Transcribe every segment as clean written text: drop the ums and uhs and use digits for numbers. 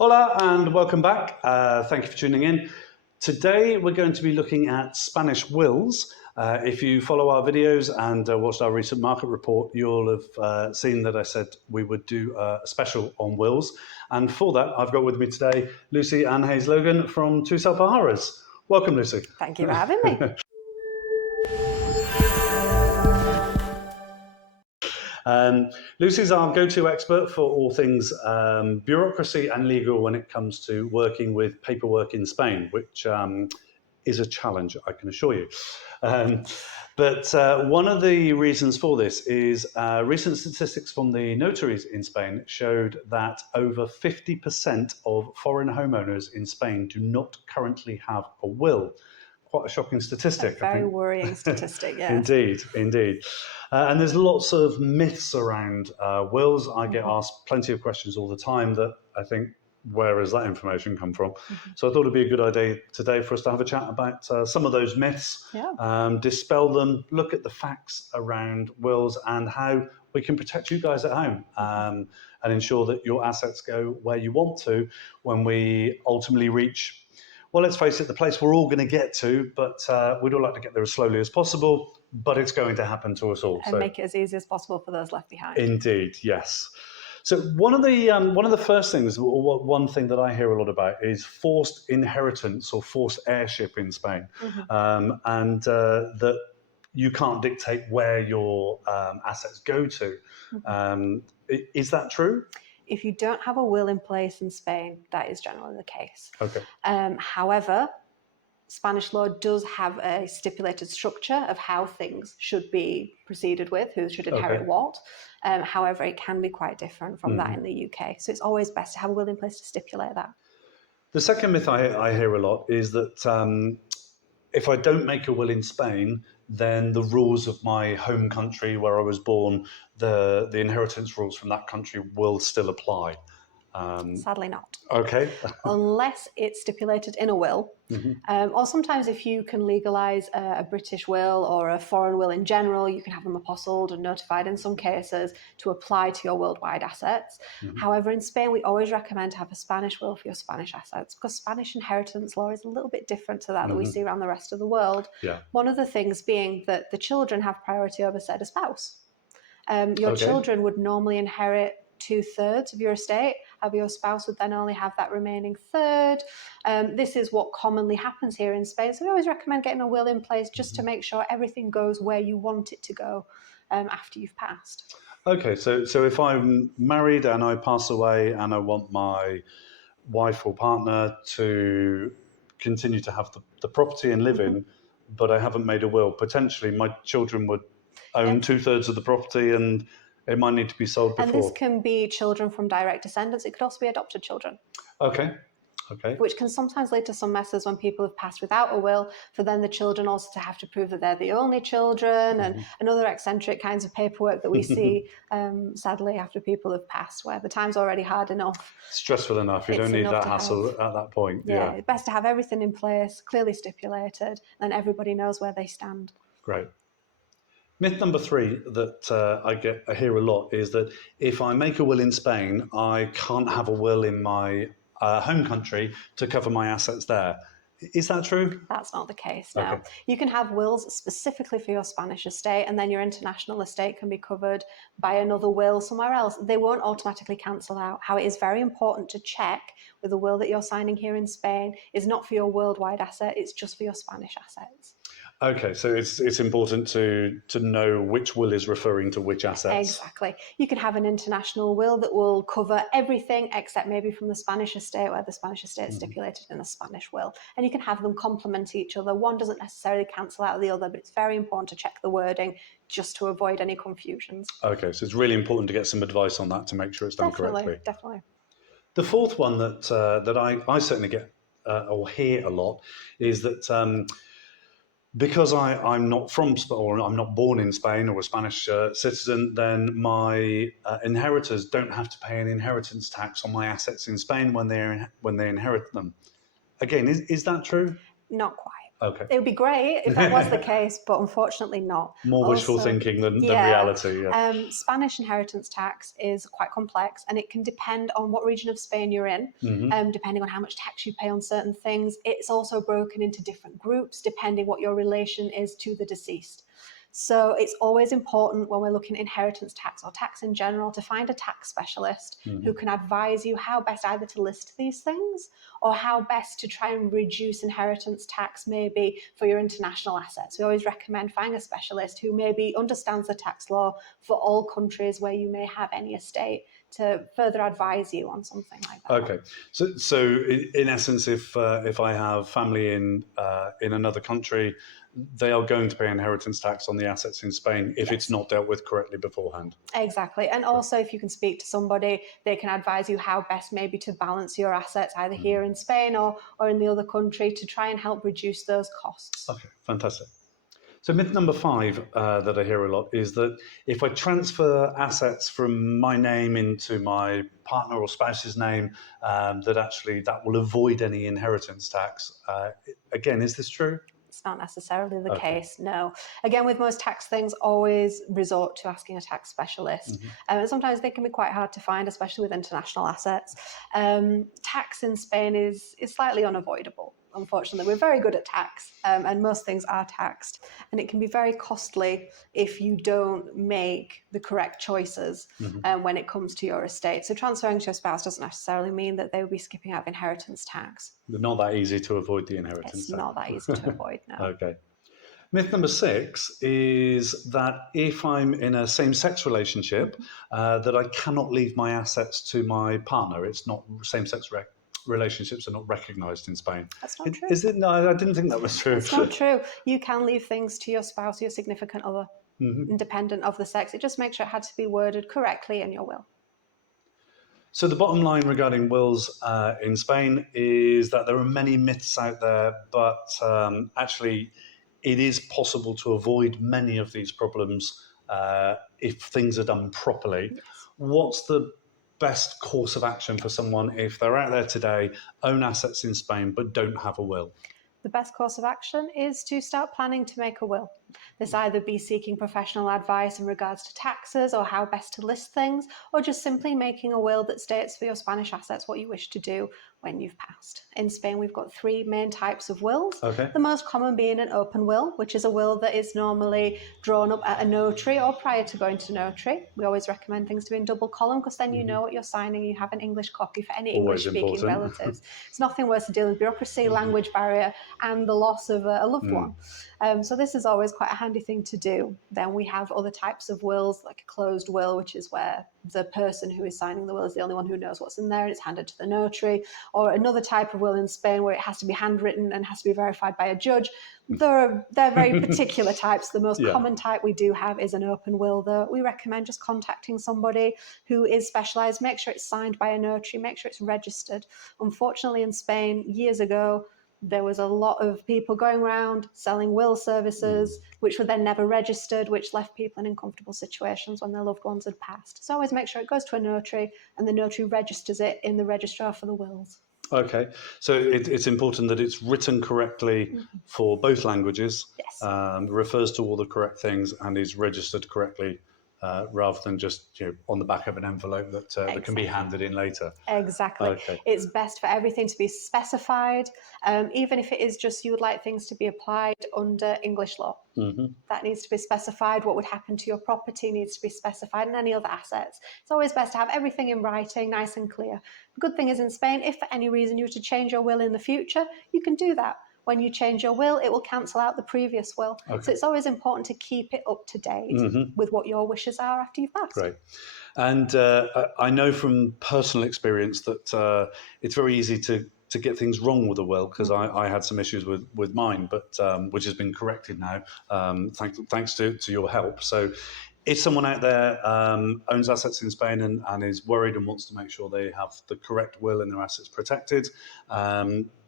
Hola and welcome back. Thank you for tuning in. Today we're going to be looking at Spanish wills. If you follow our videos and watched our recent market report, you'll have seen that I said we would do a special on wills. And for that, I've got with me today Lucy Ann Hayes-Logan from Two Alpajaras. Welcome, Lucy. Thank you for having me. Lucy's our go-to expert for all things bureaucracy and legal when it comes to working with paperwork in Spain, which is a challenge, I can assure you. But one of the reasons for this is recent statistics from the notaries in Spain showed that over 50% of foreign homeowners in Spain do not currently have a will. Quite a shocking statistic. A very worrying statistic, yeah. Indeed. And there's lots of myths around wills. I get asked plenty of questions all the time that I think, where has that information come from? So I thought it'd be a good idea today for us to have a chat about some of those myths, dispel them, look at the facts around wills and how we can protect you guys at home and ensure that your assets go where you want to when we ultimately reach, well, let's face it, the place we're all going to get to, but we'd all like to get there as slowly as possible, but it's going to happen to us all. And make it as easy as possible for those left behind. Indeed, yes. So one of the first things, or one thing that I hear a lot about is forced inheritance or forced heirship in Spain, and that you can't dictate where your assets go to. Is that true? If you don't have a will in place in Spain, that is generally the case. Okay. However, Spanish law does have a stipulated structure of how things should be proceeded with, who should inherit what. However, it can be quite different from that in the UK. So it's always best to have a will in place to stipulate that. The second myth I hear a lot is that if I don't make a will in Spain, then the rules of my home country where I was born, the inheritance rules from that country will still apply. Sadly not. Okay. Unless it's stipulated in a will, or sometimes if you can legalise a British will or a foreign will in general, you can have them apostilled and notified in some cases to apply to your worldwide assets. However, in Spain, we always recommend to have a Spanish will for your Spanish assets because Spanish inheritance law is a little bit different to that we see around the rest of the world. Yeah. One of the things being that the children have priority over, said, a spouse. Your children would normally inherit 2/3 of your estate. Your spouse would then only have that remaining third. This is what commonly happens here in Spain. So we always recommend getting a will in place just to make sure everything goes where you want it to go after you've passed. Okay, so if I'm married and I pass away and I want my wife or partner to continue to have the property and live in, but I haven't made a will, potentially my children would own 2/3 of the property and it might need to be sold before. And this can be children from direct descendants. It could also be adopted children. Okay. Which can sometimes lead to some messes when people have passed without a will, for then the children also to have to prove that they're the only children and other eccentric kinds of paperwork that we see, sadly, after people have passed, where the time's already hard enough. Stressful enough. You don't need that hassle at that point. Yeah, it's best to have everything in place, clearly stipulated, and everybody knows where they stand. Great. Myth number 3 that I hear a lot is that if I make a will in Spain, I can't have a will in my home country to cover my assets there. Is that true? That's not the case, no. Okay. You can have wills specifically for your Spanish estate, and then your international estate can be covered by another will somewhere else. They won't automatically cancel out. How it is very important to check with the will that you're signing here in Spain is not for your worldwide asset, it's just for your Spanish assets. Okay, so it's important to know which will is referring to which assets. Exactly. You can have an international will that will cover everything except maybe from the Spanish estate, where the Spanish estate is stipulated in the Spanish will. And you can have them complement each other. One doesn't necessarily cancel out the other, but it's very important to check the wording just to avoid any confusions. Okay, so it's really important to get some advice on that to make sure it's done correctly. Definitely. The fourth one that I certainly get or hear a lot is that because I'm not from or I'm not born in Spain or a Spanish citizen, then my inheritors don't have to pay an inheritance tax on my assets in Spain when they inherit them. Again, is that true? Not quite. Okay. It would be great if that was the case, but unfortunately not. More wishful Also, thinking than yeah, reality. Yeah. Spanish inheritance tax is quite complex, and it can depend on what region of Spain you're in, depending on how much tax you pay on certain things. It's also broken into different groups, depending what your relation is to the deceased. So it's always important when we're looking at inheritance tax or tax in general to find a tax specialist who can advise you how best either to list these things or how best to try and reduce inheritance tax maybe for your international assets. We always recommend finding a specialist who maybe understands the tax law for all countries where you may have any estate to further advise you on something like that. Okay, so in essence, if I have family in another country, they are going to pay inheritance tax on the assets in Spain if it's not dealt with correctly beforehand. Exactly. And also, if you can speak to somebody, they can advise you how best maybe to balance your assets either here in Spain or in the other country to try and help reduce those costs. Okay, fantastic. So myth number 5 that I hear a lot is that if I transfer assets from my name into my partner or spouse's name, that will avoid any inheritance tax. Again, is this true? It's not necessarily the case, no. Again, with most tax things, always resort to asking a tax specialist. And sometimes they can be quite hard to find, especially with international assets. Tax in Spain is slightly unavoidable. Unfortunately, we're very good at tax, and most things are taxed. And it can be very costly if you don't make the correct choices when it comes to your estate. So transferring to your spouse doesn't necessarily mean that they will be skipping out of inheritance tax. They're not that easy to avoid the inheritance It's tax. not that easy to avoid, no. Okay. Myth number 6 is that if I'm in a same-sex relationship, that I cannot leave my assets to my partner. It's not same-sex relationships are not recognised in Spain. That's not true. Is it? No, I didn't think that was true. It's not true. You can leave things to your spouse, your significant other, independent of the sex. It just makes sure it had to be worded correctly in your will. So the bottom line regarding wills in Spain is that there are many myths out there, but actually it is possible to avoid many of these problems if things are done properly. Yes. What's the best course of action for someone if they're out there today, own assets in Spain, but don't have a will? The best course of action is to start planning to make a will. This either be seeking professional advice in regards to taxes or how best to list things, or just simply making a will that states for your Spanish assets what you wish to do when you've passed. In Spain, we've got 3 main types of wills. Okay. The most common being an open will, which is a will that is normally drawn up at a notary or prior to going to notary. We always recommend things to be in double column because then you know what you're signing. You have an English copy for any English-speaking relatives. It's nothing worse than dealing with bureaucracy, language barrier, and the loss of a loved one. So this is always quite a handy thing to do. Then we have other types of wills, like a closed will, which is where the person who is signing the will is the only one who knows what's in there and it's handed to the notary, or another type of will in Spain where it has to be handwritten and has to be verified by a judge. They're very particular types. The most common type we do have is an open will, though. We recommend just contacting somebody who is specialised. Make sure it's signed by a notary, make sure it's registered. Unfortunately, in Spain, years ago, there was a lot of people going around selling will services, which were then never registered, which left people in uncomfortable situations when their loved ones had passed. So always make sure it goes to a notary and the notary registers it in the registrar for the wills. Okay, so it's important that it's written correctly for both languages, refers to all the correct things and is registered correctly rather than just on the back of an envelope that can be handed in later. Exactly. Okay. It's best for everything to be specified, even if it is just you would like things to be applied under English law. That needs to be specified. What would happen to your property needs to be specified, and any other assets. It's always best to have everything in writing, nice and clear. The good thing is in Spain, if for any reason you were to change your will in the future, you can do that. When you change your will, it will cancel out the previous will. Okay. So it's always important to keep it up to date with what your wishes are after you've passed. Great. And I know from personal experience that it's very easy to get things wrong with a will, because I had some issues with mine, but which has been corrected now, thanks to your help. So if someone out there owns assets in Spain and is worried and wants to make sure they have the correct will and their assets protected,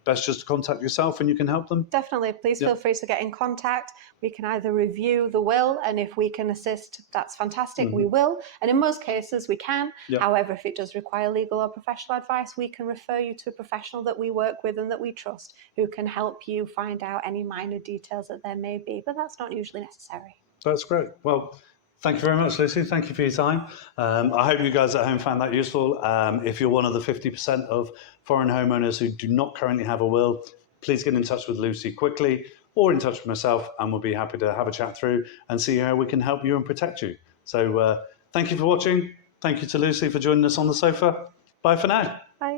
best just to contact yourself and you can help them? Definitely. Please feel free to get in contact. We can either review the will, and if we can assist, that's fantastic, we will. And in most cases, we can. Yep. However, if it does require legal or professional advice, we can refer you to a professional that we work with and that we trust, who can help you find out any minor details that there may be, but that's not usually necessary. That's great. Well, thank you very much, Lucy. Thank you for your time. I hope you guys at home found that useful. If you're one of the 50% of foreign homeowners who do not currently have a will, please get in touch with Lucy quickly or in touch with myself, and we'll be happy to have a chat through and see how we can help you and protect you. So thank you for watching. Thank you to Lucy for joining us on the sofa. Bye for now. Bye.